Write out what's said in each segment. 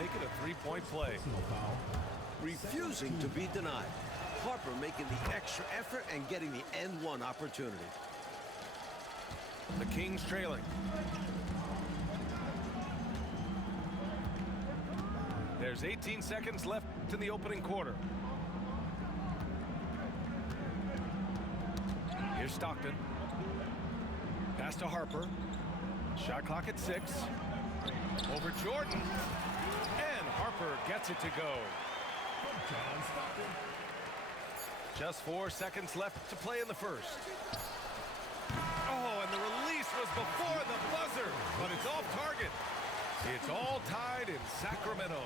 make it a three-point play. Refusing to be denied. Harper making the extra effort and getting the end one opportunity. The Kings trailing. There's 18 seconds left in the opening quarter. Here's Stockton. Pass to Harper. Shot clock at 6. Over Jordan. And Harper gets it to go. Just 4 seconds left to play in the first. Oh, and the release was before the buzzer, but it's off target. It's all tied in Sacramento.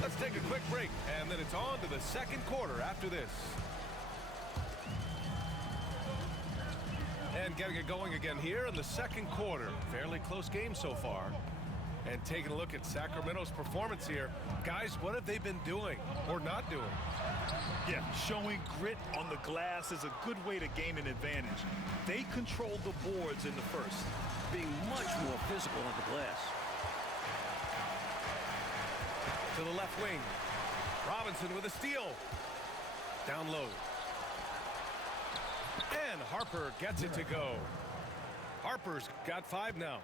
Let's take a quick break, and then it's on to the second quarter after this. And getting it going again here in the second quarter. Fairly close game so far. And taking a look at Sacramento's performance here. Guys, what have they been doing or not doing? Yeah, showing grit on the glass is a good way to gain an advantage. They controlled the boards in the first. Being much more physical on the glass. To the left wing. Robinson with a steal. Down low. And Harper gets it to go. Harper's got 5 now.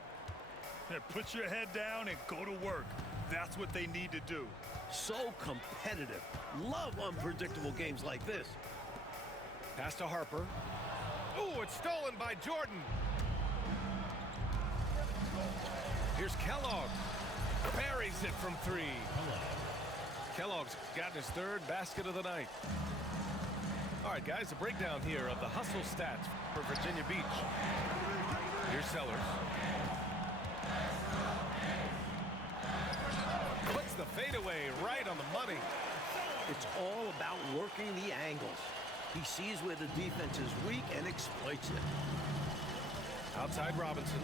Put your head down and go to work. That's what they need to do. So competitive. Love unpredictable games like this. Pass to Harper. Oh, it's stolen by Jordan. Here's Kellogg. Buries it from 3. Kellogg's gotten his 3rd basket of the night. All right, guys, a breakdown here of the hustle stats for Virginia Beach. Here's Sellers. Puts the fadeaway right on the money. It's all about working the angles. He sees where the defense is weak and exploits it. Outside Robinson.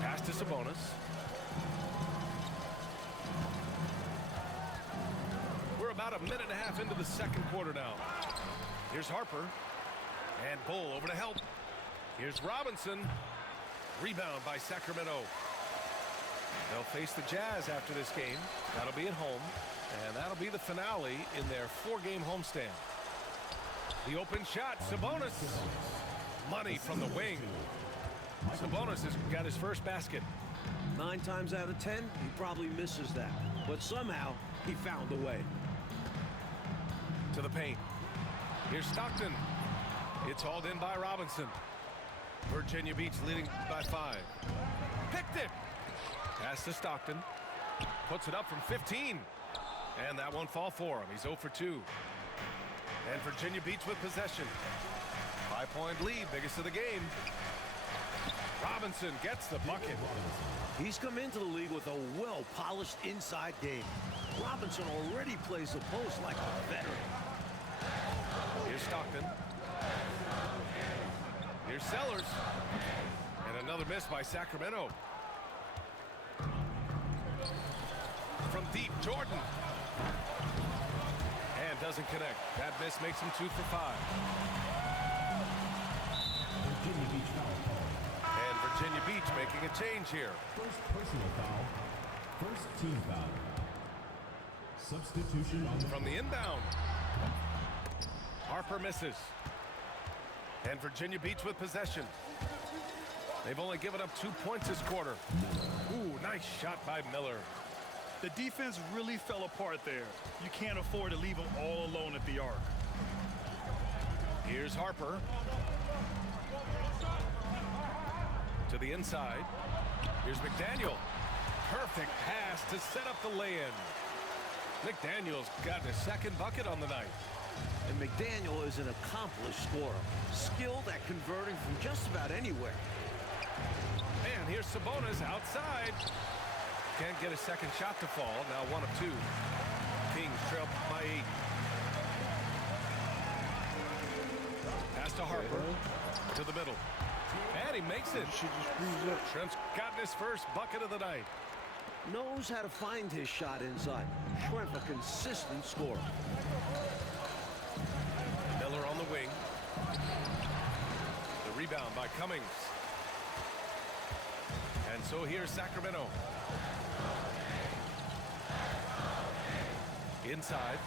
Pass to Sabonis. We're about a minute and a half into the second quarter now. Here's Harper. And Bull over to help. Here's Robinson. Rebound by Sacramento. They'll face the Jazz after this game. That'll be at home. And that'll be the finale in their 4-game homestand. The open shot. Sabonis. Money from the wing. Sabonis has got his first basket. 9 times out of 10, he probably misses that. But somehow, he found a way. To the paint. Here's Stockton. It's hauled in by Robinson. Virginia Beach leading by 5. Picked it. Pass to Stockton. Puts it up from 15. And that won't fall for him. He's 0 for 2. And Virginia Beach with possession. 5-point lead, biggest of the game. Robinson gets the bucket. He's come into the league with a well-polished inside game. Robinson already plays the post like a veteran. Here's Stockton. Here's Sellers. And another miss by Sacramento. From deep, Jordan. And doesn't connect. That miss makes him 2 for 5. Virginia Beach foul call. And Virginia Beach making a change here. First personal foul. First team foul. Substitution on the From the inbound. Harper misses. And Virginia Beach with possession. They've only given up 2 points this quarter. Ooh, nice shot by Miller. The defense really fell apart there. You can't afford to leave them all alone at the arc. Here's Harper. To the inside. Here's McDaniel. Perfect pass to set up the lay-in. McDaniel's gotten his 2nd bucket on the night. And McDaniel is an accomplished scorer, skilled at converting from just about anywhere. And here's Sabonis outside. Can't get a second shot to fall. Now 1 of 2. Kings trail by 8. Pass to Harper. To the middle. And he makes it. Shrimp's gotten his first bucket of the night. Knows how to find his shot inside. Shrimp a consistent scorer. Miller on the wing. The rebound by Cummings. And so here's Sacramento. Inside.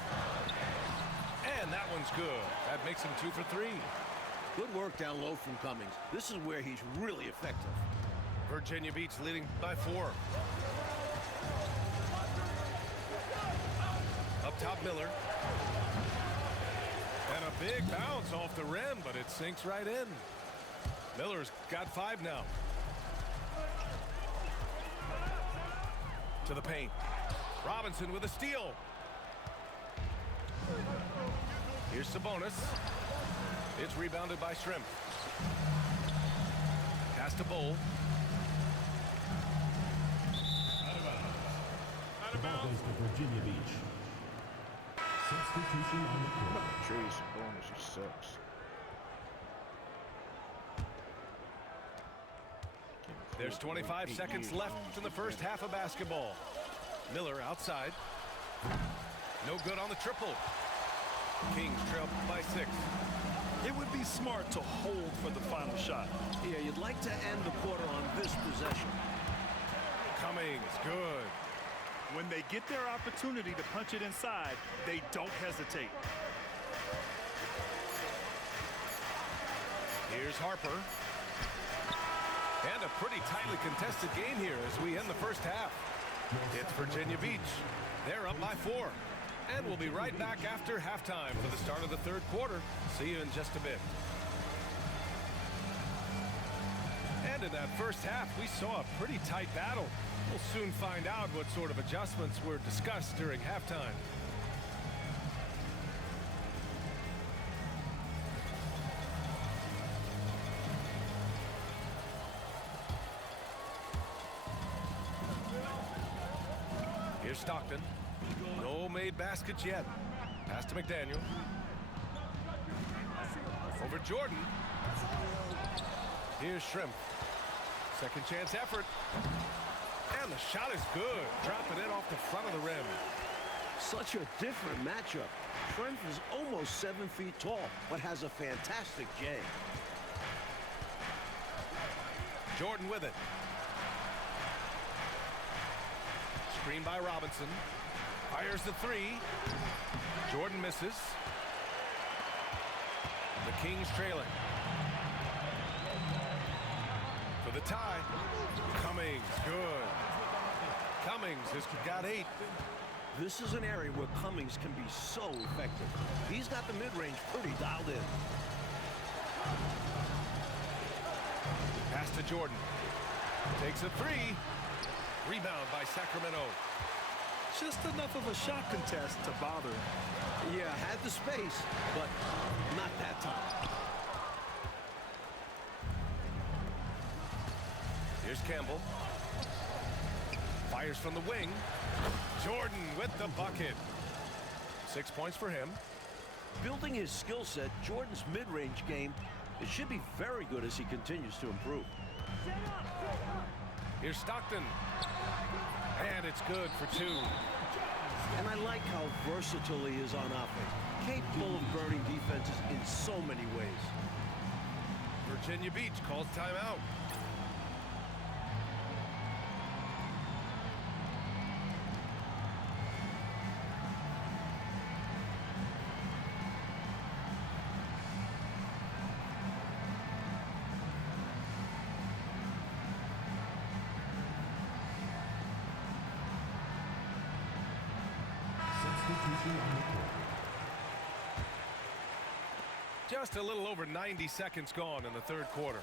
And that one's good. That makes him 2 for 3. Good work down low from Cummings. This is where he's really effective. Virginia Beach leading by 4. Up top, Miller. And a big bounce off the rim, but it sinks right in. Miller's got 5 now. To the paint. Robinson with a steal. Here's Sabonis. It's rebounded by Shrimp. Pass to Bull. The ball goes to Virginia Beach. Substitution on the court. Trace bonus is 6. There's 25 seconds left in the first half of basketball. Miller outside. No good on the triple. Kings trail by 6. It would be smart to hold for the final shot. Yeah, you'd like to end the quarter on this possession. Cummings, good. When they get their opportunity to punch it inside, they don't hesitate. Here's Harper. And a pretty tightly contested game here as we end the first half. It's Virginia Beach. They're up by 4. And we'll be right back after halftime for the start of the third quarter. See you in just a bit. And in that first half, we saw a pretty tight battle. We'll soon find out what sort of adjustments were discussed during halftime. Here's Stockton. No made baskets yet. Pass to McDaniel. Over Jordan. Here's Shrimp. Second chance effort. And the shot is good. Dropping it off the front of the rim. Such a different matchup. Trent is almost 7 feet tall, but has a fantastic J. Jordan with it. Screen by Robinson. Fires the 3. Jordan misses. The Kings trailing. For the tie. Cummings, good. Cummings has got 8. This is an area where Cummings can be so effective. He's got the mid-range pretty dialed in. Pass to Jordan. Takes a 3. Rebound by Sacramento. Just enough of a shot contest to bother. Yeah, had the space, but not that time. Here's Campbell. Fires from the wing. Jordan with the bucket. 6 points for him. Building his skill set, Jordan's mid-range game, it should be very good as he continues to improve. Here's Stockton. And it's good for 2. And I like how versatile he is on offense. Capable of burning defenses in so many ways. Virginia Beach calls timeout. Substitution on the court. Just a little over 90 seconds gone in the third quarter.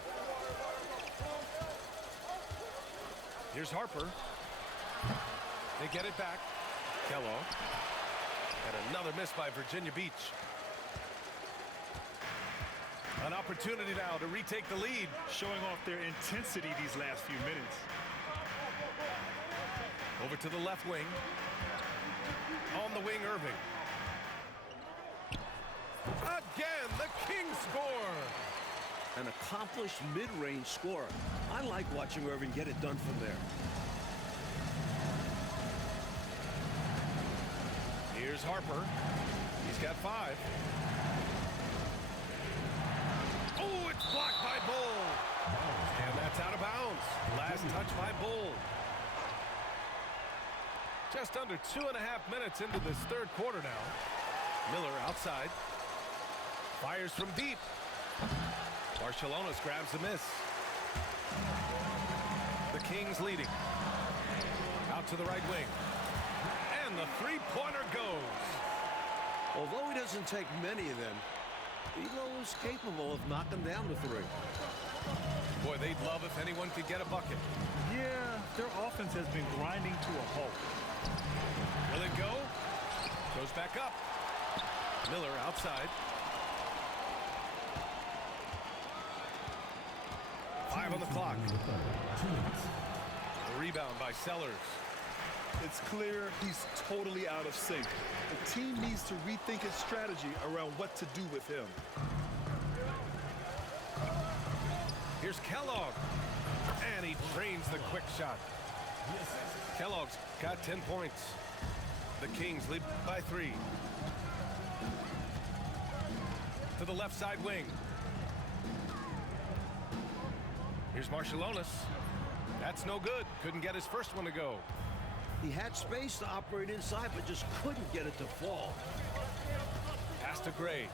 Here's Harper. They get it back. Kellogg. And another miss by Virginia Beach. An opportunity now to retake the lead. Showing off their intensity these last few minutes. Over to the left wing. On the wing, Irving. Again, the Kings score. An accomplished mid-range scorer. I like watching Irving get it done from there. Here's Harper. He's got 5. Oh, it's blocked by Bull. And that's out of bounds. Last touch by Bull. Just under 2.5 minutes into this third quarter now. Miller outside. Fires from deep. Marciulionis grabs the miss. The Kings leading. Out to the right wing. And the three-pointer goes. Although he doesn't take many of them, Elo's capable of knocking down the three. Boy, they'd love if anyone could get a bucket. Yeah, their offense has been grinding to a halt. Will it go? Goes back up. Miller outside. 5 on the clock. 2 minutes. The rebound by Sellers. It's clear he's totally out of sync. The team needs to rethink its strategy around what to do with him. Here's Kellogg. And he drains the quick shot. Kellogg's got 10 points. The Kings lead by 3. To the left side wing. Here's Marciulionis. That's no good. Couldn't get his first one to go. He had space to operate inside, but just couldn't get it to fall. Pass to Gray.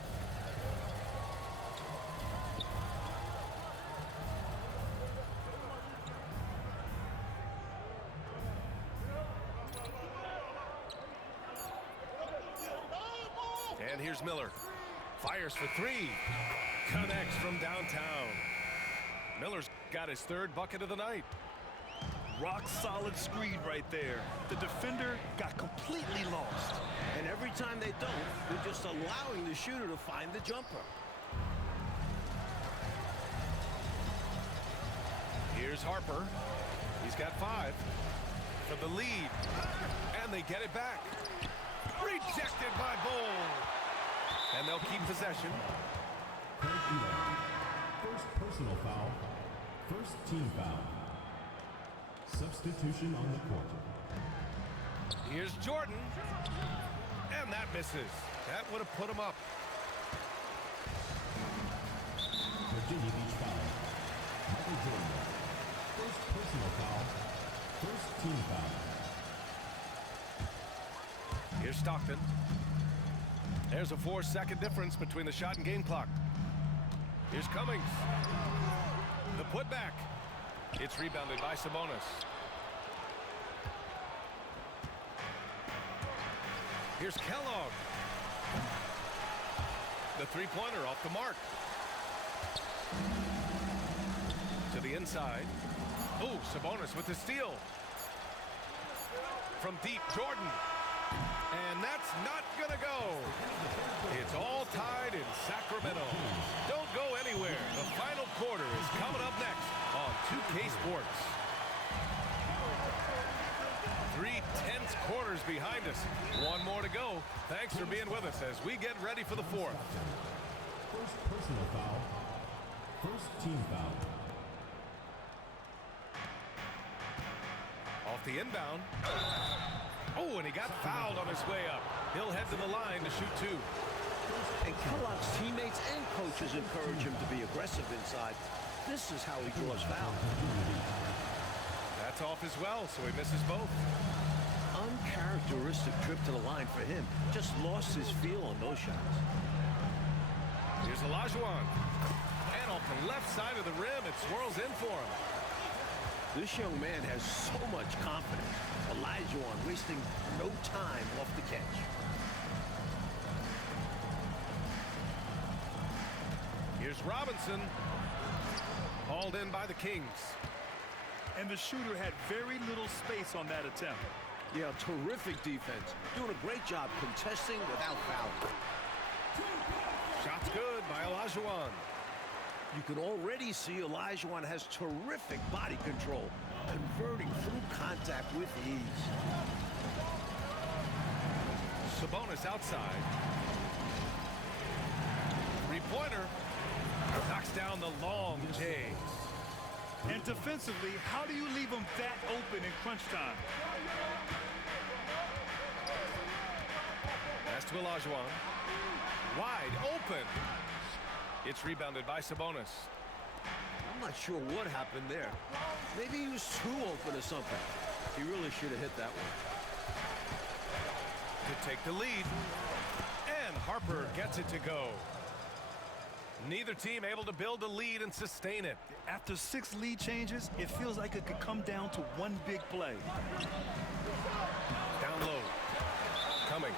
And here's Miller. Fires for 3. Connects from downtown. Miller's got his 3rd bucket of the night. Rock solid screen right there. The defender got completely lost. And every time they don't, they're just allowing the shooter to find the jumper. Here's Harper. He's got 5 for the lead. And they get it back. Rejected by Bull. And they'll keep possession. Craig Elo. First personal foul. First team foul. Substitution on the court. Here's Jordan. And that misses. That would have put him up. Virginia Beach foul. Michael Jordan. First personal foul. First team foul. Here's Stockton. There's a 4-second difference between the shot and game clock. Here's Cummings. The putback. It's rebounded by Sabonis. Here's Kellogg. The three-pointer off the mark. To the inside. Oh, Sabonis with the steal. From deep, Jordan. And that's not gonna go. It's all tied in Sacramento. Don't go anywhere. The final quarter is coming up next on 2K Sports. 3 tense quarters behind us. 1 more to go. Thanks for being with us as we get ready for the 4th. First personal foul. First team foul. Off the inbound. Oh, and he got fouled on his way up. He'll head to the line to shoot 2. And Kellogg's teammates and coaches encourage him to be aggressive inside. This is how he draws fouls. That's off as well, so he misses both. Uncharacteristic trip to the line for him. Just lost his feel on those shots. Here's Olajuwon. And off the left side of the rim, it swirls in for him. This young man has so much confidence. Olajuwon wasting no time off the catch. Here's Robinson. Hauled in by the Kings. And the shooter had very little space on that attempt. Yeah, terrific defense. Doing a great job contesting without fouling. Shot's good by Olajuwon. You can already see Olajuwon has terrific body control, converting through contact with ease. Sabonis outside. Three-pointer. Knocks down the long J. And defensively, how do you leave them that open in crunch time? Pass to Olajuwon. Wide open. It's rebounded by Sabonis. I'm not sure what happened there. Maybe he was too open or something. He really should have hit that one. To take the lead. And Harper gets it to go. Neither team able to build a lead and sustain it. After 6 lead changes, it feels like it could come down to one big play. Down low. Coming.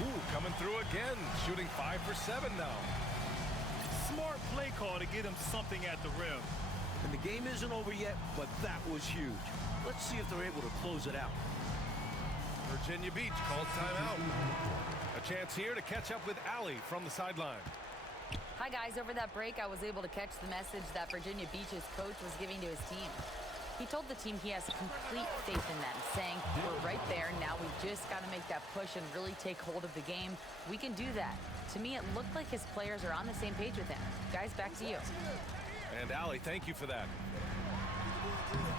Ooh, coming through again. Shooting 5 for 7 now. Smart play call to get him something at the rim. And the game isn't over yet, but that was huge. Let's see if they're able to close it out. Virginia Beach calls timeout. A chance here to catch up with Allie from the sideline. Hi, guys. Over that break, I was able to catch the message that Virginia Beach's coach was giving to his team. He told the team he has complete faith in them, saying, we're right there. Now we just got to make that push and really take hold of the game. We can do that. To me, it looked like his players are on the same page with him. Guys, back to you. And Allie, thank you for that.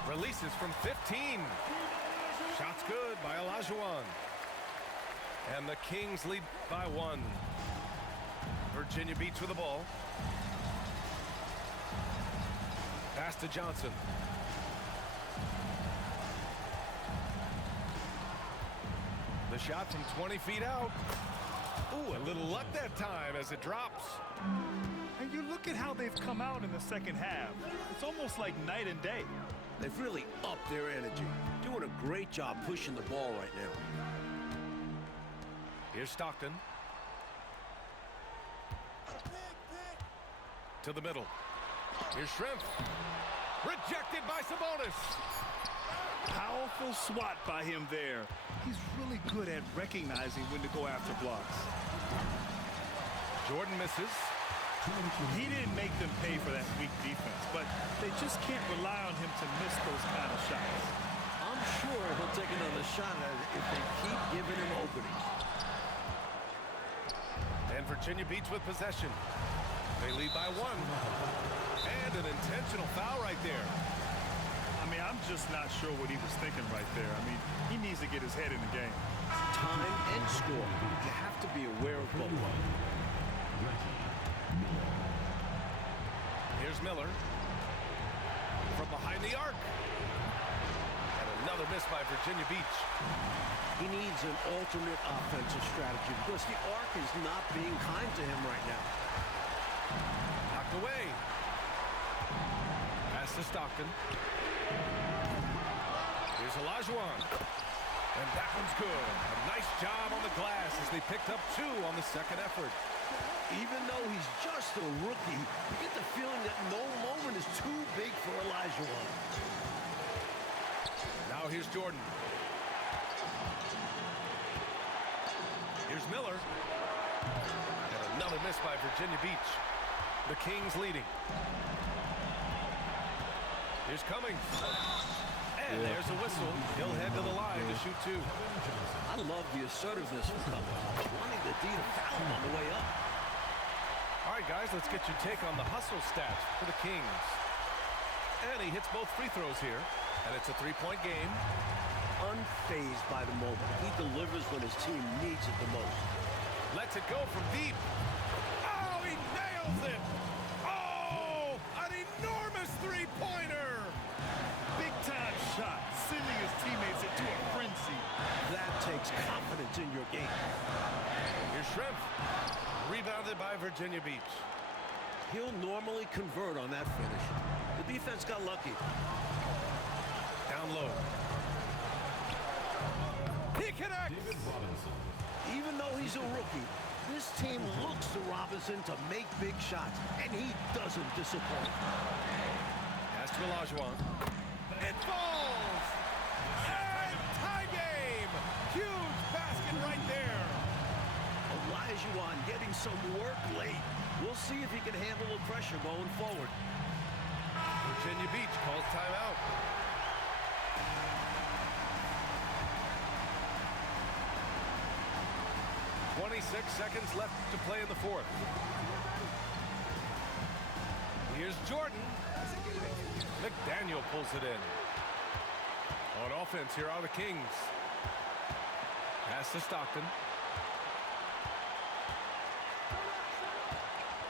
Releases from 15. Shots good by Olajuwon. And the Kings lead by 1. Virginia Beach with the ball. Pass to Johnson. The shot from 20 feet out. Ooh, a little luck that time as it drops. And you look at how they've come out in the second half. It's almost like night and day. They've really upped their energy. Doing a great job pushing the ball right now. Here's Stockton. To the middle. Here's Shrimp. Rejected by Sabonis. Powerful swat by him there. He's really good at recognizing when to go after blocks. Jordan misses. He didn't make them pay for that weak defense, but they just can't rely on him to miss those kind of shots. I'm sure he'll take another shot at it if they keep giving him openings. And Virginia Beach with possession. They lead by 1. And an intentional foul right there. I mean, I'm just not sure what he was thinking right there. I mean, he needs to get his head in the game. Time and score. You have to be aware of both. Here's Miller. From behind the arc. And another miss by Virginia Beach. He needs an alternate offensive strategy because the arc is not being kind to him right now. Knocked away. Pass to Stockton. Here's Olajuwon. And that one's good. A nice job on the glass as they picked up 2 on the second effort. Even though he's just a rookie, you get the feeling that no moment is too big for Olajuwon. Now here's Jordan. Here's Miller. And another miss by Virginia Beach. The Kings leading. Here's Cummings. And there's a whistle. He'll head to the line to shoot 2. I love the assertiveness from Cummings, wanting the D to foul him on the way up. All right, guys, let's get your take on the hustle stats for the Kings. And he hits both free throws here. And it's a 3-point game. Unfazed by the moment. He delivers when his team needs it the most. Lets it go from deep. Oh, he nails it. Oh, an enormous three-pointer. Big-time shot, sending his teammates into a frenzy. That takes confidence in your game. Here's Shrimp. Rebounded by Virginia Beach. He'll normally convert on that finish. The defense got lucky. Down low. He connects. Even though he's a rookie, this team looks to Robinson to make big shots, and he doesn't disappoint. Pass to Olajuwon. It falls! And tie game! Huge basket right there. Olajuwon getting some work late. We'll see if he can handle the pressure going forward. Virginia Beach calls timeout. .26 seconds left to play in the fourth. Here's Jordan. McDaniel pulls it in. On offense, here are the Kings. Pass to Stockton.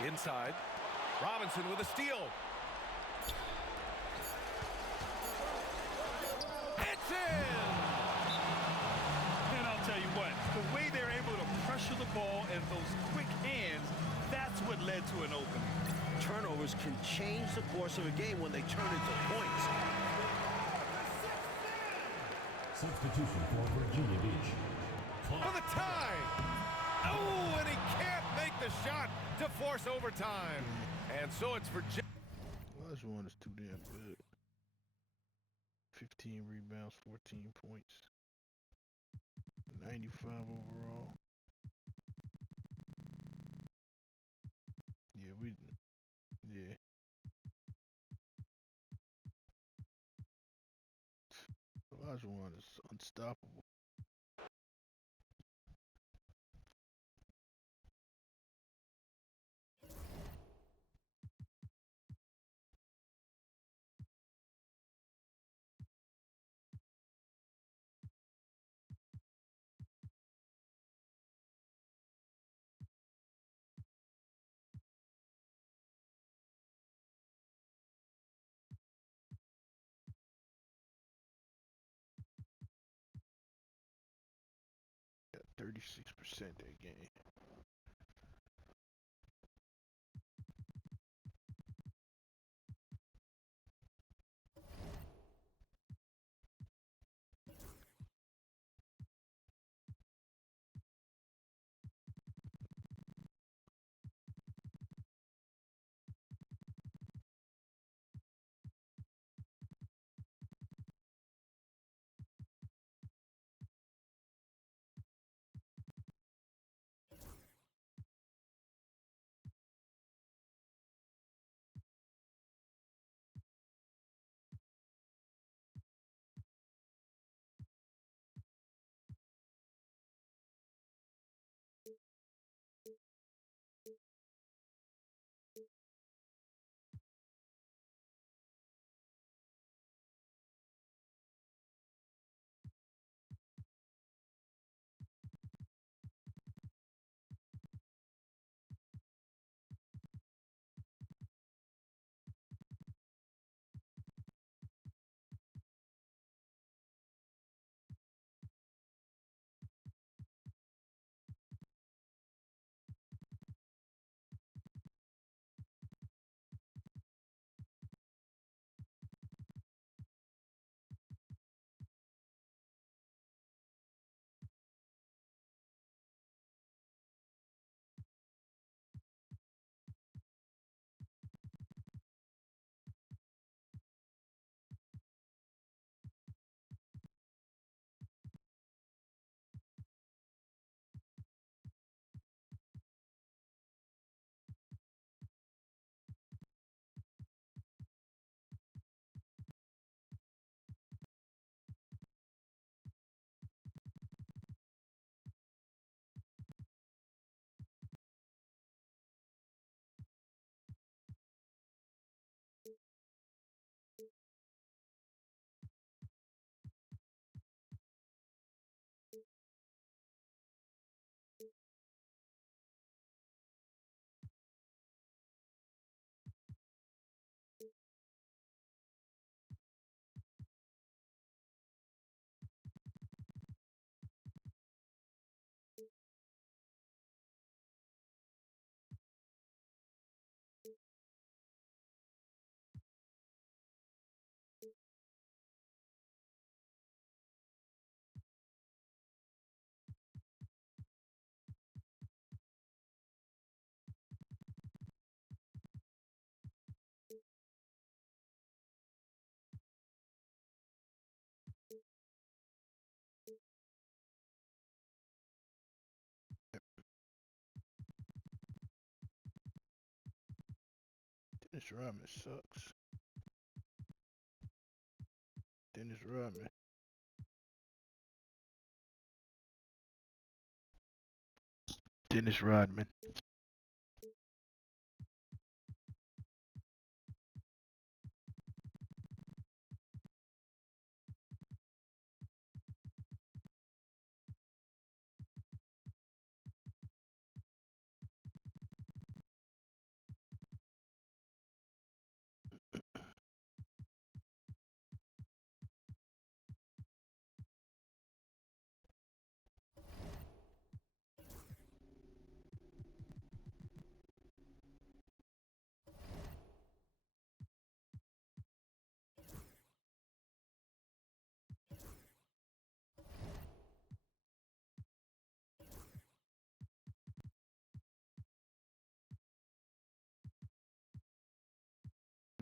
Inside. Robinson with a steal. It's in! quick hands, that's what led to an opening. Turnovers can change the course of a game when they turn into points. Substitution for Virginia Beach. For the tie. Oh, and he can't make the shot to force overtime. And so it's Virginia. Olajuwon is too damn good. 15 rebounds, 14 points. 95 overall. Yeah. Olajuwon is unstoppable. Got 36% that game. Dennis Rodman sucks. Dennis Rodman. Dennis Rodman.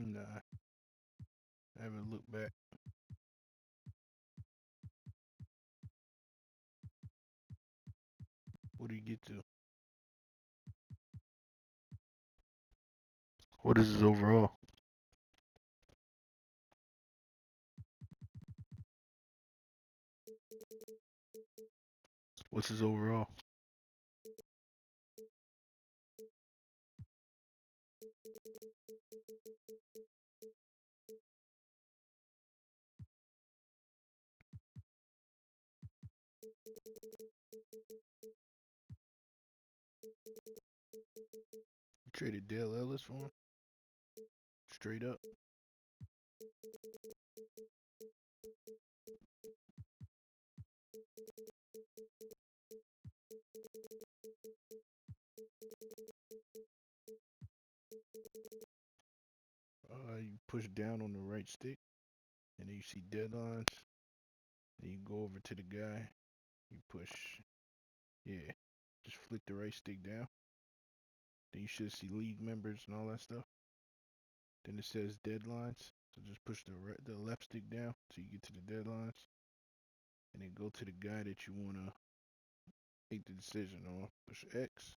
Nah, I haven't looked back. What do you get to? What is his overall? What's his overall? You traded Dale Ellis for him? Straight up. You push down on the right stick, and then you see deadlines. Then you go over to the guy. You push. Yeah. Just flick the right stick down. Then you should see league members and all that stuff. Then it says deadlines. So just push the left stick down till you get to the deadlines. And then go to the guy that you want to make the decision on. Push X.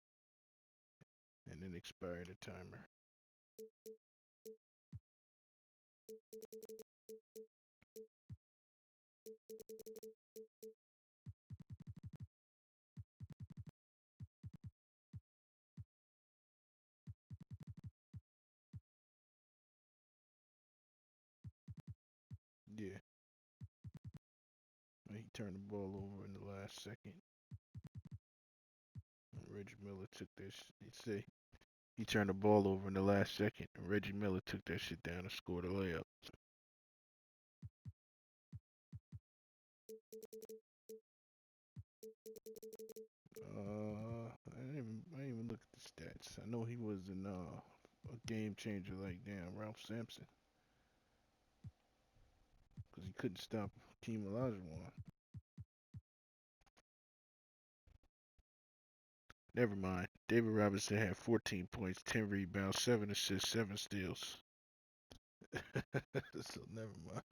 And then expire the timer. Yeah. He turned the ball over in the last second. Reggie Miller took that shit. He turned the ball over in the last second, and Reggie Miller took that shit down and scored a layup. I didn't even look at the stats. I know he was a game changer like damn Ralph Sampson, because he couldn't stop Hakeem Olajuwon. Never mind. David Robinson had 14 points, 10 rebounds, 7 assists, 7 steals. So never mind.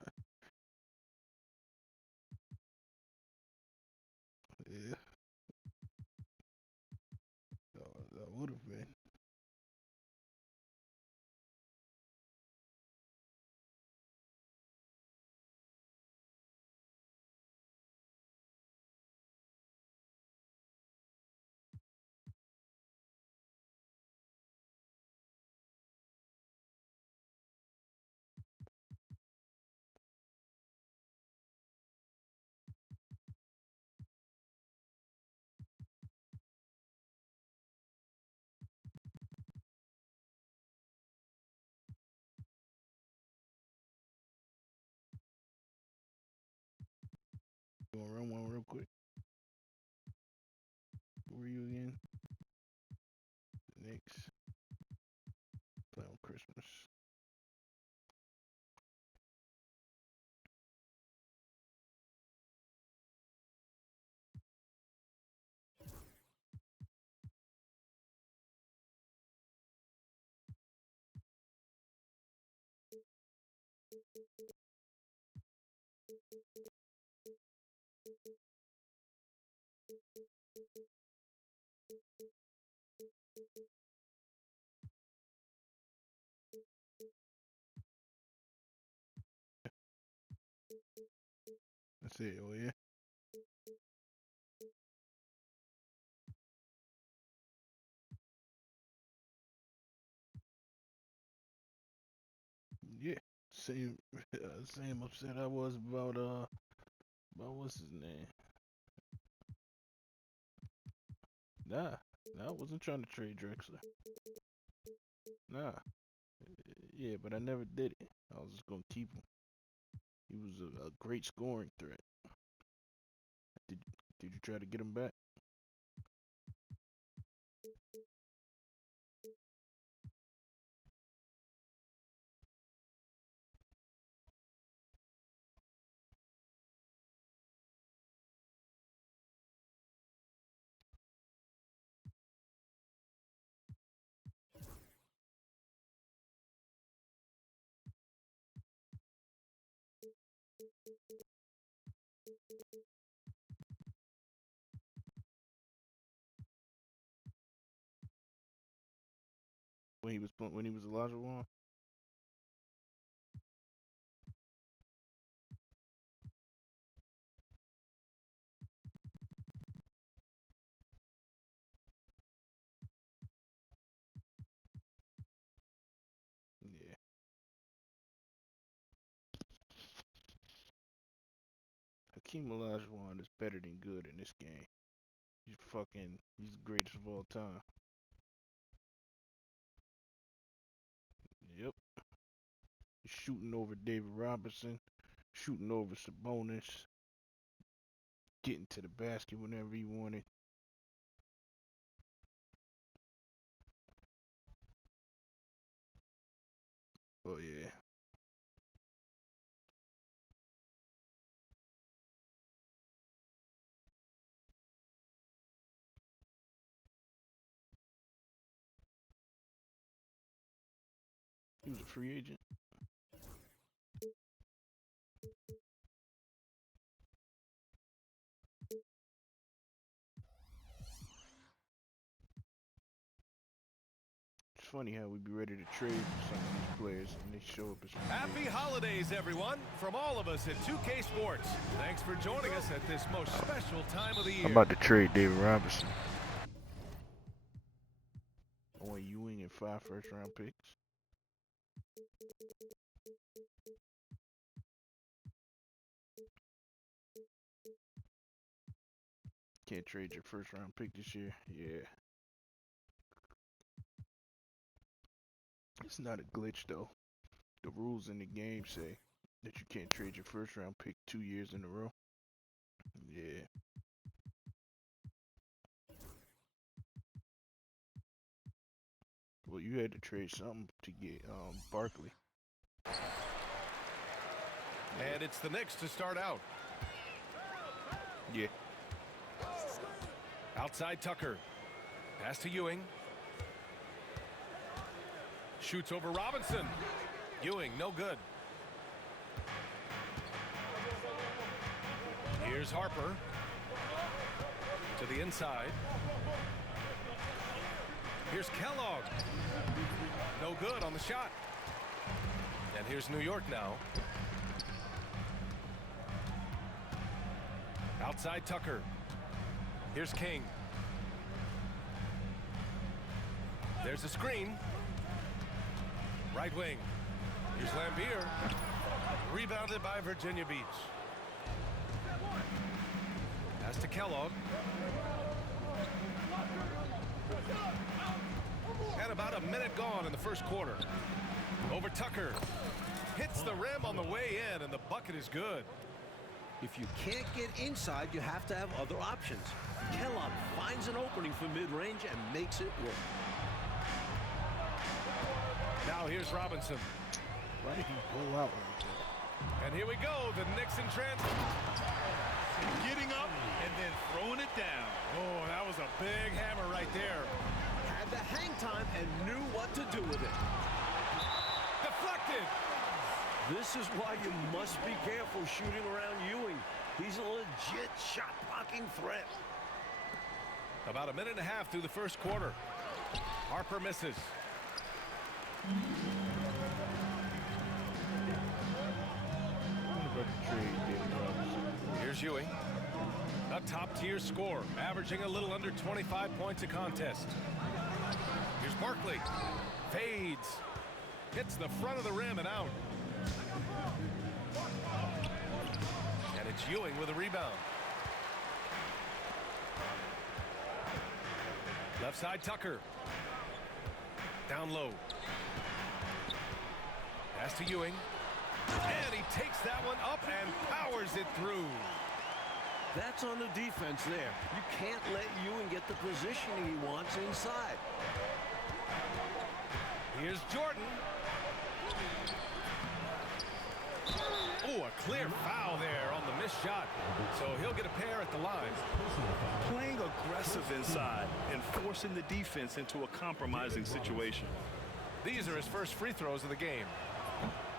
Yeah, that would have been. You want to run one real quick? Who were you again? The Knicks. Play on Christmas. That's it. Oh yeah. Yeah. Same. Same upset I was about what's his name. Nah. I wasn't trying to trade Drexler. Nah. Yeah, but I never did it. I was just gonna keep him. He was a great scoring threat. Did Did you try to get him back? When he was Elijah Wan. Yeah. Hakeem Olajuwon is better than good in this game. He's the greatest of all time. Yep. He's shooting over David Robinson, shooting over Sabonis, getting to the basket whenever he wanted. Oh yeah. He was a free agent. It's funny how we be ready to trade for some of these players and they show up as free Happy agents. holidays, everyone, from all of us at 2K Sports. Thanks for joining us at this most special time of the year. I'm about to trade David Robinson. I want Ewing and 5 first-round picks. Can't trade your first-round pick this year. Yeah. It's not a glitch, though. The rules in the game say that you can't trade your first-round pick 2 years in a row. Yeah. Well, you had to trade something to get Barkley. And it's the Knicks to start out. Yeah. Outside Tucker. Pass to Ewing. Shoots over Robinson. Ewing, no good. Here's Harper. To the inside. Here's Kellogg. No good on the shot. And here's New York now. Outside Tucker. Here's King. There's a screen. Right wing. Here's Lambier. Rebounded by Virginia Beach. Pass to Kellogg. And about a minute gone in the first quarter. Over Tucker. Hits the rim on the way in, and the bucket is good. If you can't get inside, you have to have other options. Kellogg finds an opening for mid-range and makes it work. Now here's Robinson. Why did he pull out like that? And here we go, the Knicks in transit. Getting up and then throwing it down. Oh, that was a big hammer right there. Had the hang time and knew what to do with it. Deflected. This is why you must be careful shooting around Ewing. He's a legit shot-blocking threat. About a minute and a half through the first quarter. Harper misses. I'm about to trade David Robinson. Here's Ewing. A top-tier scorer, averaging a little under 25 points a contest. Here's Barkley. Fades. Hits the front of the rim and out. And it's Ewing with a rebound. Left side Tucker. Down low. Pass to Ewing. And he takes that one up and powers it through. That's on the defense there. You can't let Ewing get the positioning he wants inside. Here's Jordan. Oh, a clear foul there on the missed shot. So he'll get a pair at the line. Playing aggressive inside and forcing the defense into a compromising situation. These are his first free throws of the game.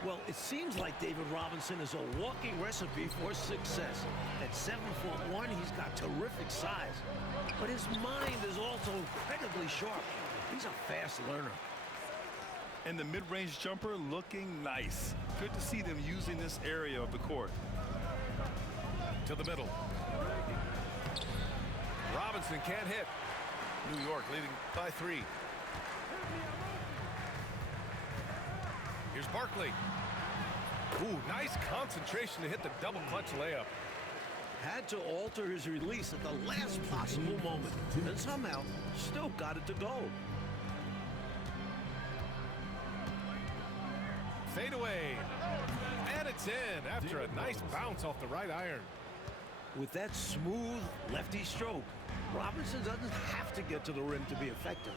Well, it seems like David Robinson is a walking recipe for success. At 7'1", he's got terrific size. But his mind is also incredibly sharp. He's a fast learner. And the mid-range jumper looking nice. Good to see them using this area of the court. To the middle. Robinson can't hit. New York leading by 3. Here's Barkley. Ooh, nice concentration to hit the double clutch layup. Had to alter his release at the last possible moment, and somehow still got it to go. Fade away. And it's in after a nice bounce off the right iron. With that smooth lefty stroke, Robinson doesn't have to get to the rim to be effective.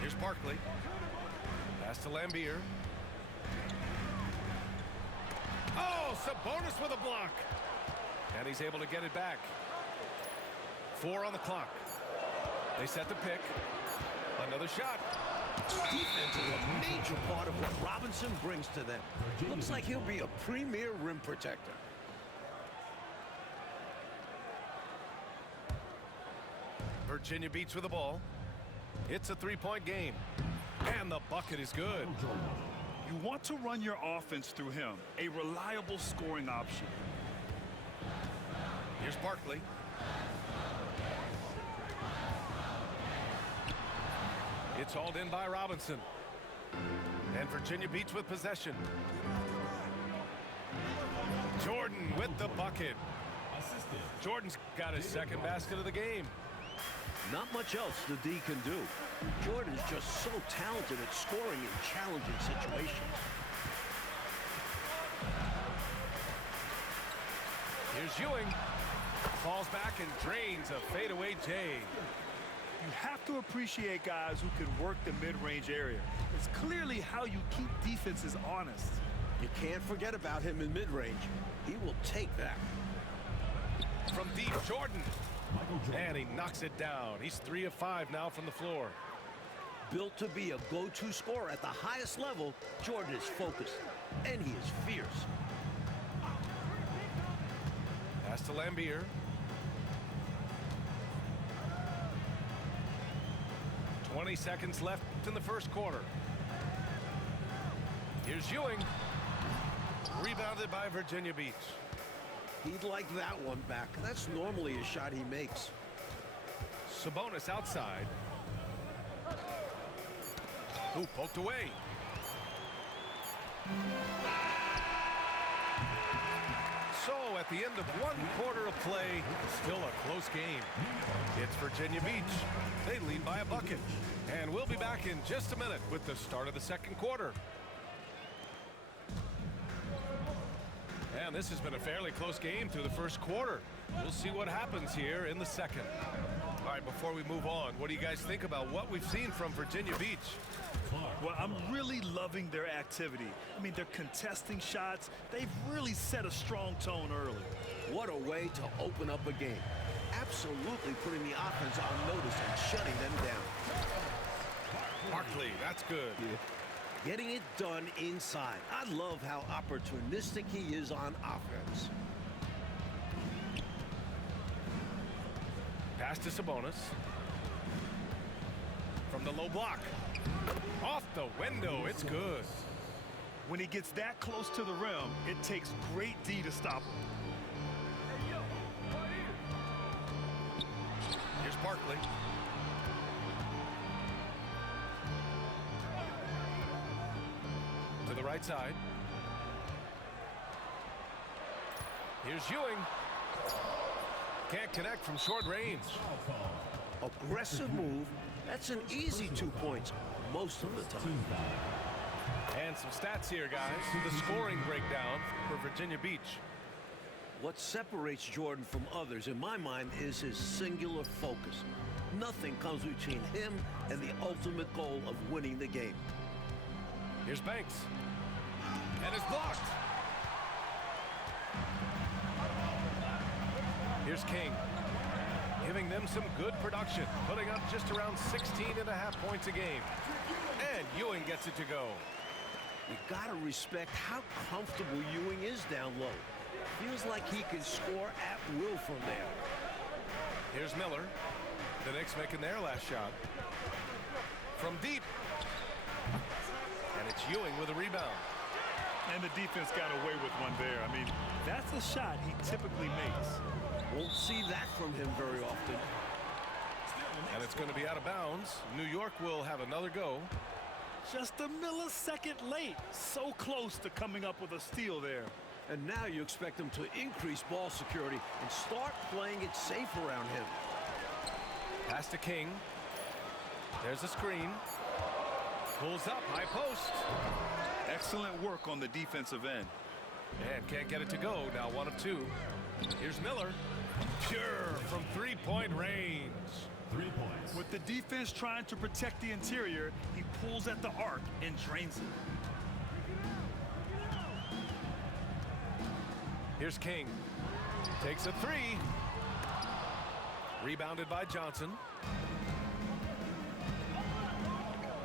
Here's Barkley. Pass to Lambier. Oh, Sabonis with a block. And he's able to get it back. 4 on the clock. They set the pick. Another shot. Defense is a major part of what Robinson brings to them. Looks like he'll be a premier rim protector. Virginia Beach with the ball. It's a 3-point game. And the bucket is good. You want to run your offense through him, a reliable scoring option. Here's Barkley. It's hauled in by Robinson. And Virginia Beach with possession. Jordan with the bucket. Jordan's got his second basket of the game. Not much else the D can do. Jordan's just so talented at scoring in challenging situations. Here's Ewing. Falls back and drains a fadeaway J. You have to appreciate guys who can work the mid-range area. It's clearly how you keep defenses honest. You can't forget about him in mid-range. He will take that. From deep, Jordan. And he knocks it down. He's 3 of 5 now from the floor. Built to be a go-to scorer at the highest level, Jordan is focused, and he is fierce. Pass to Lambier. "20 seconds left in the first quarter. Here's Ewing. Rebounded by Virginia Beach. He'd like that one back. That's normally a shot he makes. Sabonis outside. Ooh, poked away. So at the end of 1 quarter of play, still a close game. It's Virginia Beach. They lead by a bucket. And we'll be back in just a minute with the start of the second quarter. And this has been a fairly close game through the first quarter. We'll see what happens here in the second. All right, before we move on, what do you guys think about what we've seen from Virginia Beach? Well, I'm really loving their activity. I mean, they're contesting shots. They've really set a strong tone early. What a way to open up a game. Absolutely putting the offense on notice and shutting them down. Barkley, that's good. Getting it done inside. I love how opportunistic he is on offense. Pass to Sabonis. From the low block. Off the window, it's good. When he gets that close to the rim, it takes great D to stop him. Here's Barkley. To the right side. Here's Ewing. Can't connect from short range. Aggressive move. That's an easy 2 points most of the time. And some stats here, guys. The scoring breakdown for Virginia Beach. What separates Jordan from others, in my mind, is his singular focus. Nothing comes between him and the ultimate goal of winning the game. Here's Banks. And it's blocked. Here's King. Giving them some good production. Putting up just around 16.5 points a game. And Ewing gets it to go. You got to respect how comfortable Ewing is down low. Feels like he can score at will from there. Here's Miller. The Knicks making their last shot. From deep. And it's Ewing with a rebound. And the defense got away with one there. I mean, that's a shot he typically makes. Won't see that from him very often. And it's going to be out of bounds. New York will have another go. Just a millisecond late. So close to coming up with a steal there. And now you expect him to increase ball security and start playing it safe around him. Pass to King. There's a screen. Pulls up, high post. Excellent work on the defensive end. And can't get it to go. Now 1 of 2. Here's Miller. Pure from three-point range. 3 points. With the defense trying to protect the interior, he pulls at the arc and drains it. Here's King. Takes a 3. Rebounded by Johnson.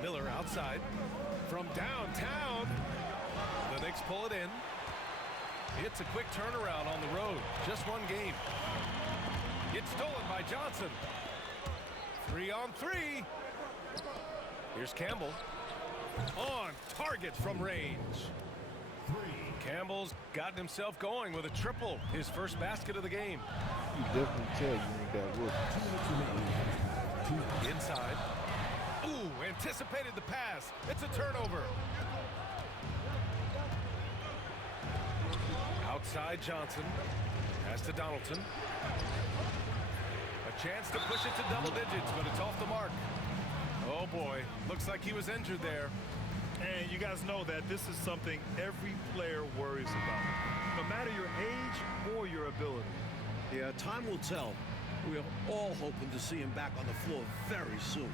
Miller outside. From downtown. The Knicks pull it in. It's a quick turnaround on the road. Just one game. It's stolen by Johnson. 3 on 3. Here's Campbell. On target from range. 3. Campbell's gotten himself going with a triple. His first basket of the game. You definitely tell you ain't got work. 2 minutes remaining. Inside. Ooh, anticipated the pass. It's a turnover. Outside Johnson. Pass to Donaldson. A chance to push it to double digits, but it's off the mark. Oh boy, looks like he was injured there. And you guys know that this is something every player worries about, no matter your age or your ability. Yeah, time will tell. We are all hoping to see him back on the floor very soon.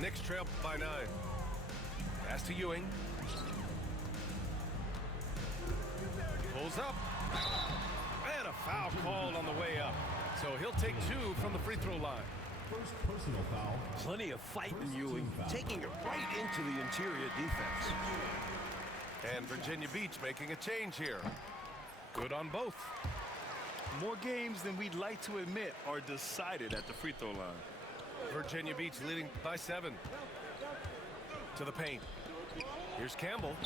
Knicks trail by 9. Pass to Ewing. Pulls up. And a foul called on the way up. So he'll take 2 from the free throw line. First personal foul. Plenty of fight in Ewing, taking it right into the interior defense. And Virginia Beach making a change here. Good on both. More games than we'd like to admit are decided at the free throw line. Virginia Beach leading by 7. To the paint. Here's Campbell.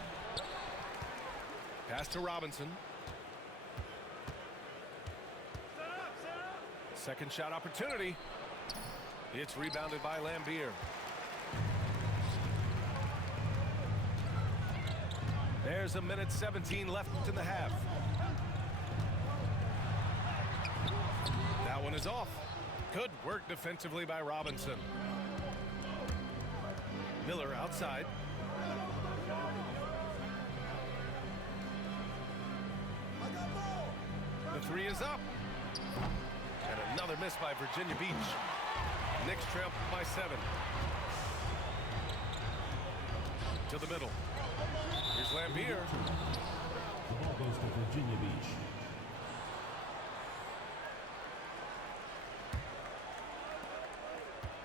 Pass to Robinson. Second shot opportunity. It's rebounded by Lambier. There's a minute 17 left in the half. That one is off. Good work defensively by Robinson. Miller outside. The 3 is up. And another miss by Virginia Beach. Knicks trail by 7. To the middle. Here's Lambier. The ball goes to Virginia Beach.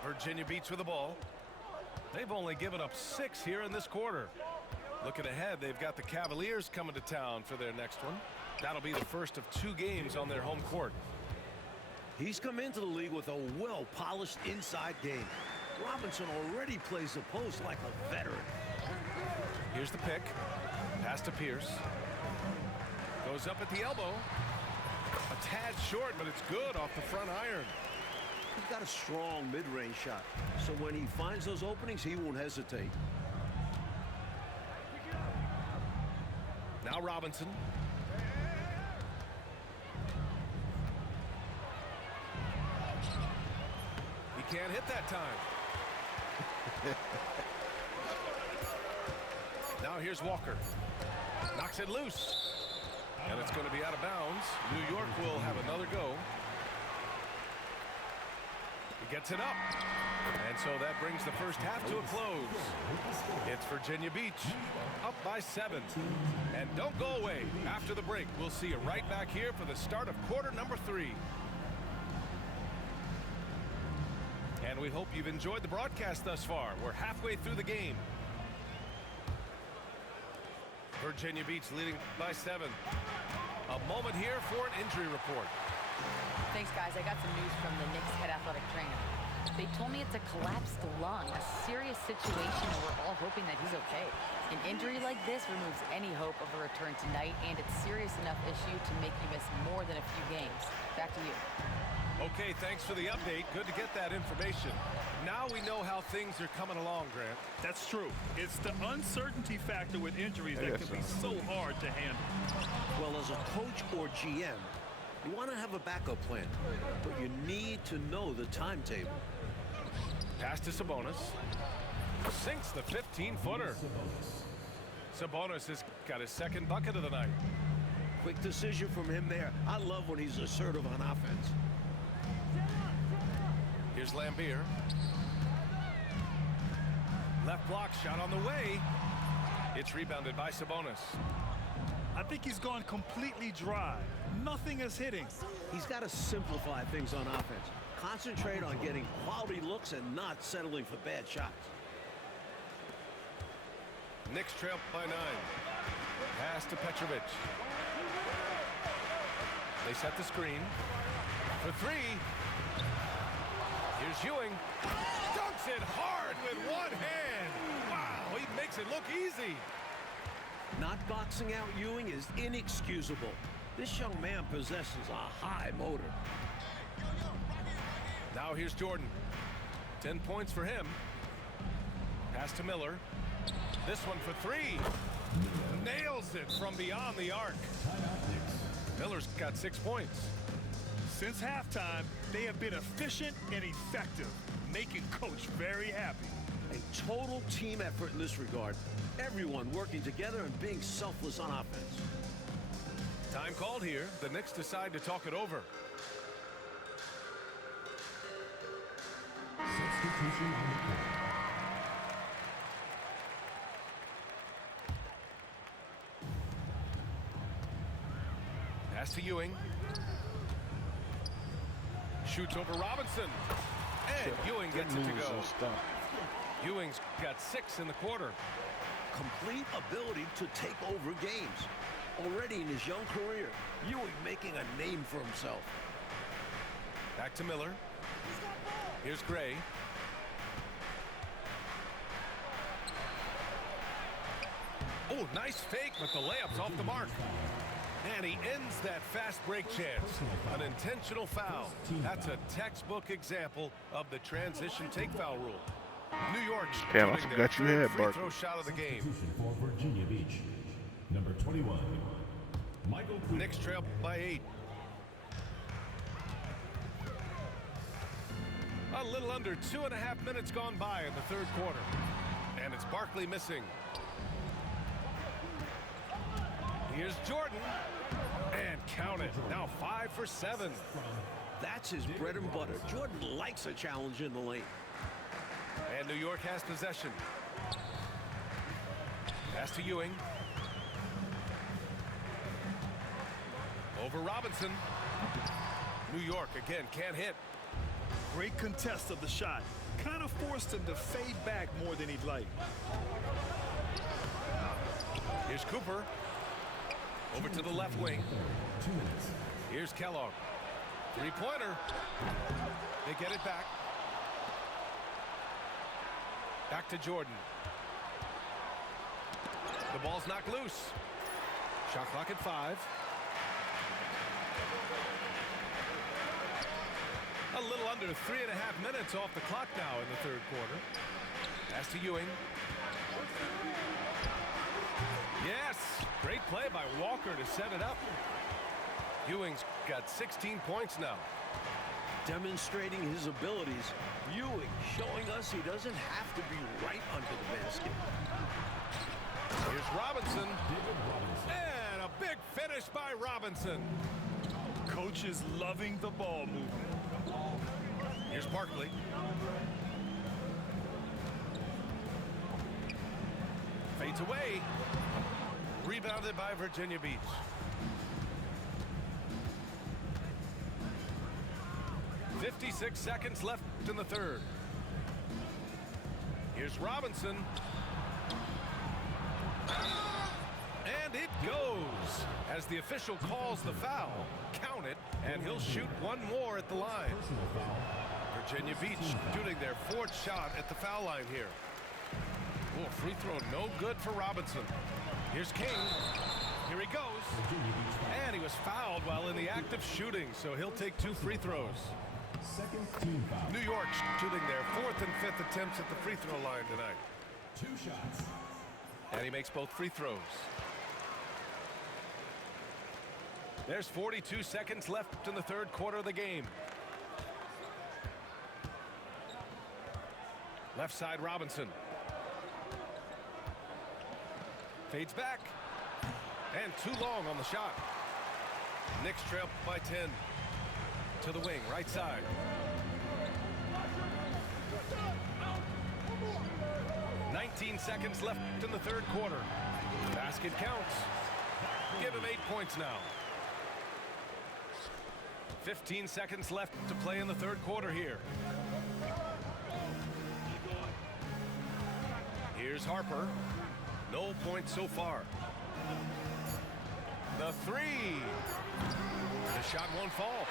Virginia Beach with the ball. They've only given up 6 here in this quarter. Looking ahead, they've got the Cavaliers coming to town for their next one. That'll be the first of 2 games on their home court. He's come into the league with a well-polished inside game. Robinson already plays the post like a veteran. Here's the pick. Pass to Pierce. Goes up at the elbow. A tad short, but it's good off the front iron. He's got a strong mid-range shot, so when he finds those openings, he won't hesitate. Now Robinson. He can't hit that time. Now here's Walker. Knocks it loose. And it's going to be out of bounds. New York will have another go. Gets it up. And so that brings the first half to a close. It's Virginia Beach up by 7. And don't go away. After the break, we'll see you right back here for the start of quarter number 3. And we hope you've enjoyed the broadcast thus far. We're halfway through the game. Virginia Beach leading by 7. A moment here for an injury report. Thanks, guys. I got some news from the Knicks head athletic trainer. They told me it's a collapsed lung, a serious situation, and we're all hoping that he's okay. An injury like this removes any hope of a return tonight, and it's serious enough issue to make you miss more than a few games. Back to you. Okay, thanks for the update. Good to get that information. Now we know how things are coming along, Grant. That's true. It's the uncertainty factor with injuries that can be so hard to handle. Well, as a coach or GM, you want to have a backup plan, but you need to know the timetable. Pass to Sabonis. Sinks the 15-footer. Sabonis has got his second bucket of the night. Quick decision from him there. I love when he's assertive on offense. Here's Lambier. Left block shot on the way. It's rebounded by Sabonis. I think he's gone completely dry. Nothing is hitting. He's got to simplify things on offense. Concentrate on getting quality looks and not settling for bad shots. Knicks trail by 9. Pass to Petrovic. They set the screen. For 3. Here's Ewing. Dunks it hard with one hand. Wow, he makes it look easy. Not boxing out Ewing is inexcusable. This young man possesses a high motor. Now here's Jordan. 10 points for him. Pass to Miller. This one for 3. Nails it from beyond the arc. Miller's got 6 points. Since halftime, they have been efficient and effective, making Coach very happy. A total team effort in this regard. Everyone working together and being selfless on offense. Time called here. The Knicks decide to talk it over. Substitution on the court. Pass to Ewing. Shoots over Robinson. And Ewing gets it to go. Ewing's got 6 in the quarter. Complete ability to take over games. Already in his young career, Ewing making a name for himself. Back to Miller. Here's Gray. Oh, nice fake, but the layup's off the mark. And he ends that fast break chance. An intentional foul. That's a textbook example of the transition take foul rule. New York's Damn, I getting forgot their you third had free Barkley. throw shot of the game. Substitution for Virginia Beach. Number 21, Michael Quinn. Knicks trail by 8. A little under 2.5 minutes gone by in the third quarter. And it's Barkley missing. Here's Jordan. And count it. Now 5 for 7. That's his bread and butter. Jordan likes a challenge in the lane. And New York has possession. Pass to Ewing. Over Robinson. New York again can't hit. Great contest of the shot. Kind of forced him to fade back more than he'd like. Here's Cooper. Over to the left wing. 2 minutes. Here's Kellogg. Three-pointer. They get it back. Back to Jordan. The ball's knocked loose. Shot clock at 5. A little under 3.5 minutes off the clock now in the third quarter. Pass to Ewing. Yes, great play by Walker to set it up. Ewing's got 16 points now. Demonstrating his abilities, Ewing showing us he doesn't have to be right under the basket. Here's Robinson. And a big finish by Robinson. Coach is loving the ball movement. Here's Barkley. Fades away. Rebounded by Virginia Beach. .56 seconds left in the third. Here's Robinson. And it goes. As the official calls the foul, count it, and he'll shoot one more at the line. Virginia Beach shooting their fourth shot at the foul line here. Oh, free throw no good for Robinson. Here's King. Here he goes. And he was fouled while in the act of shooting, so he'll take 2 free throws. Second team foul. New York shooting their 4th and 5th attempts at the free throw line tonight. 2 shots. And he makes both free throws. There's 42 seconds left in the third quarter of the game. Left side Robinson. Fades back. And too long on the shot. Knicks trail by 10. To the wing, right side. "19 seconds left in the third quarter. Basket counts. Give him 8 points now. 15 seconds left to play in the third quarter here. Here's Harper. No points so far. The three. The shot won't fall.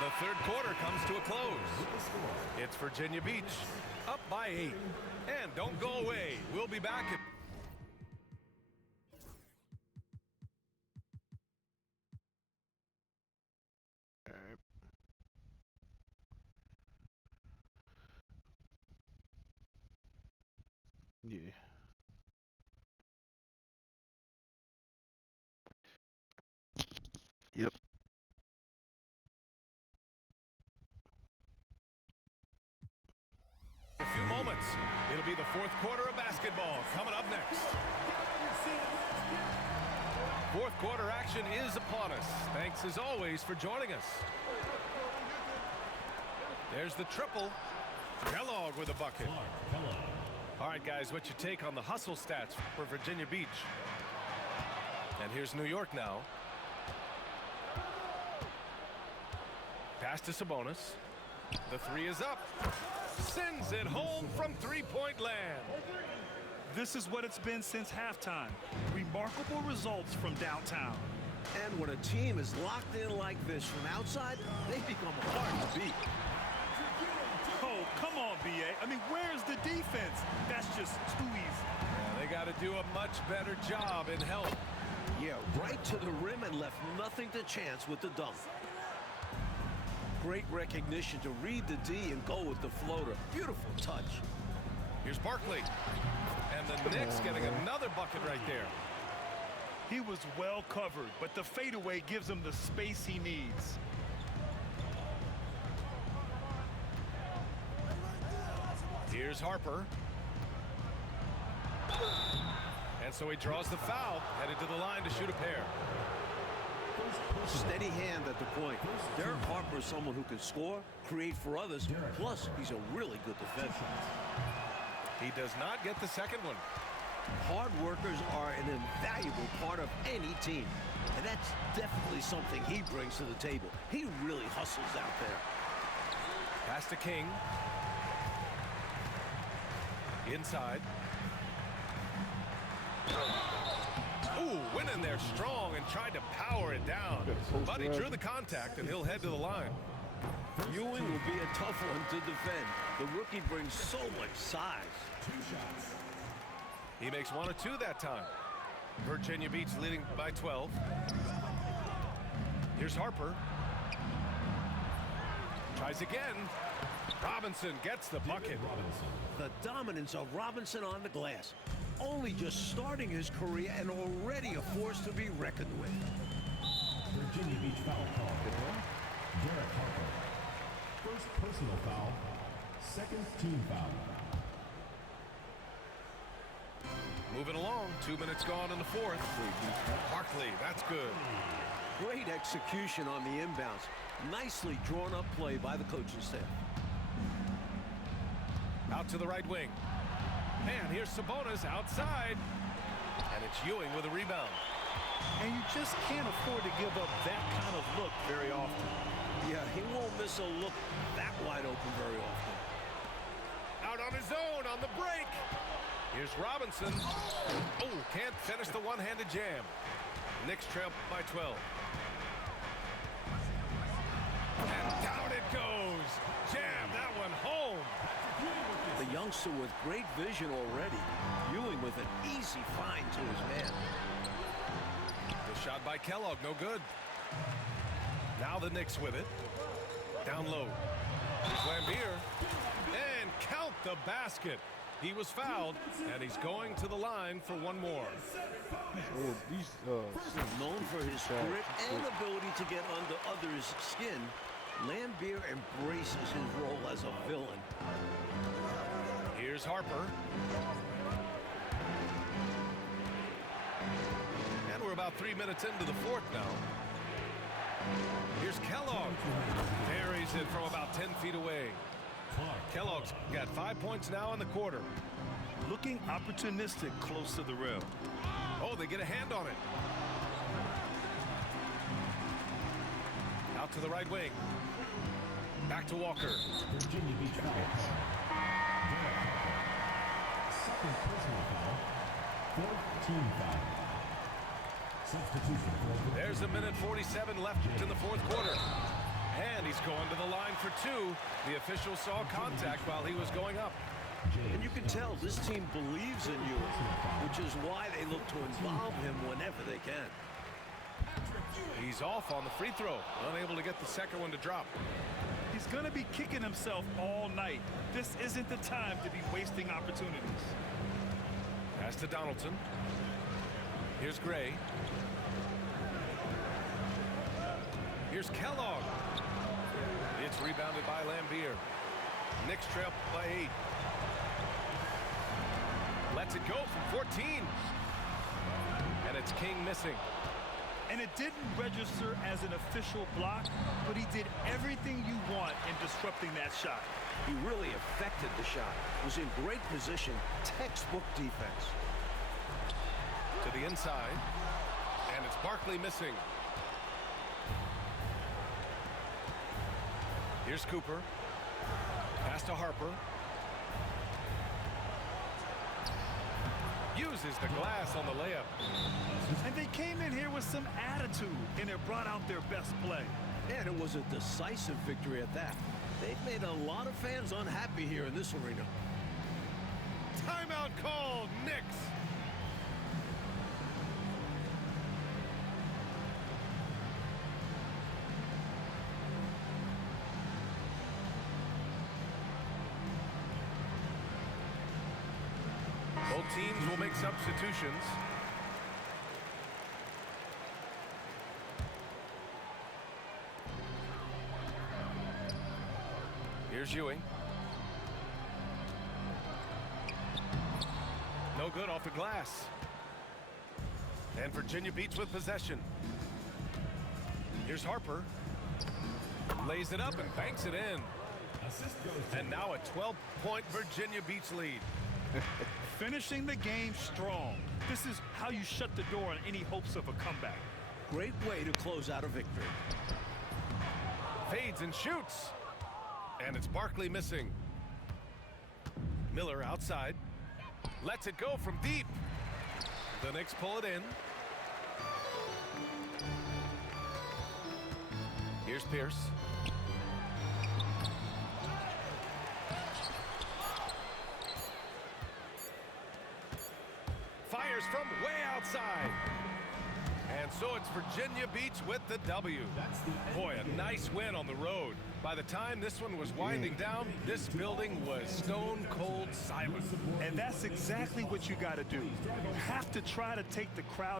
The third quarter comes to a close. It's Virginia Beach up by 8. And don't go away. We'll be back. Yeah. Yep. A few moments. It'll be the fourth quarter of basketball coming up next. Fourth quarter action is upon us. Thanks as always for joining us. There's the triple. Kellogg with a bucket. All right, guys, what's your take on the hustle stats for Virginia Beach? And here's New York now. Pass to Sabonis. The three is up. Sends it home from three-point land. This is what it's been since halftime. Remarkable results from downtown. And when a team is locked in like this from outside, they become hard to beat. Oh, come on, B.A. I mean, where's the defense? That's just too easy. Yeah, they got to do a much better job in help. Yeah, right to the rim and left nothing to chance with the dunk. Great recognition to read the D and go with the floater. Beautiful touch. Here's Barkley. And the Knicks getting another bucket right there. He was well covered, but the fadeaway gives him the space he needs. Here's Harper. And so he draws the foul, headed to the line to shoot a pair. Steady hand at the point. Derek Harper is someone who can score, create for others, plus he's a really good defender. He does not get the second one. Hard workers are an invaluable part of any team, and that's definitely something he brings to the table. He really hustles out there. Pass to King. Inside. Ooh, went in there strong and tried to power it down. But he drew the contact, and he'll head to the line. Ewing will be a tough one to defend. The rookie brings so much size. 2 shots. He makes 1 of 2 that time. Virginia Beach leading by 12. Here's Harper. Tries again. Robinson gets the bucket. The dominance of Robinson on the glass. Only just starting his career and already a force to be reckoned with. Virginia Beach foul call. Derek Harper. First personal foul. Second team foul. Moving along, 2 minutes gone in the fourth. Barkley, that's good. Great execution on the inbounds. Nicely drawn up play by the coaching staff. Out to the right wing. And here's Sabonis outside. And it's Ewing with a rebound. And you just can't afford to give up that kind of look very often. Yeah, he won't miss a look that wide open very often. Out on his own on the break. Here's Robinson. Oh, can't finish the one-handed jam. Knicks trail by 12. And down it goes. Jam that one home. The youngster with great vision already. Ewing with an easy find to his man. The shot by Kellogg, no good. Now the Knicks with it. Down low. Here's Lambier. And count the basket. He was fouled, and he's going to the line for one more. Oh, these Known for his grit and ability to get under others' skin, Lambier embraces his role as a villain. Here's Harper. And we're about 3 minutes into the fourth now. Here's Kellogg. Buries it from about 10 feet away. Kellogg's got 5 points now in the quarter. Looking opportunistic close to the rim. Oh, they get a hand on it. Out to the right wing. Back to Walker. Virginia Beach Falcons. Derek Harper. Second personal foul. Fourth team foul. Substitution for There's a minute 47 left in the fourth quarter. And he's going to the line for two. The official saw contact while he was going up. And you can tell this team believes in Ewing, which is why they look to involve him whenever they can. He's off on the free throw. Unable to get the second one to drop. He's going to be kicking himself all night. This isn't the time to be wasting opportunities. Pass to Donaldson. Here's Gray. Here's Kellogg. It's rebounded by Lambier. Knicks trail by 8. Lets it go from 14. And it's King missing. And it didn't register as an official block, but he did everything you want in disrupting that shot. He really affected the shot. Was in great position, textbook defense. To the inside. And it's Barkley missing. Here's Cooper. Pass to Harper. Uses the glass on the layup. And they came in here with some attitude, and it brought out their best play. And it was a decisive victory at that. They've made a lot of fans unhappy here in this arena. Timeout called, Knicks. Both teams will make substitutions. Here's Ewing. No good off the glass. And Virginia Beach with possession. Here's Harper. Lays it up and banks it in. And now a 12-point Virginia Beach lead. Finishing the game strong. This is how you shut the door on any hopes of a comeback. Great way to close out a victory. Fades and shoots. And it's Barkley missing. Miller outside. Lets it go from deep. The Knicks pull it in. Here's Pierce. Fires from way outside. And so it's Virginia Beach with the W. Boy, a nice win on the road. By the time this one was winding down, this building was stone cold silent. And that's exactly what you got to do. You have to try to take the crowd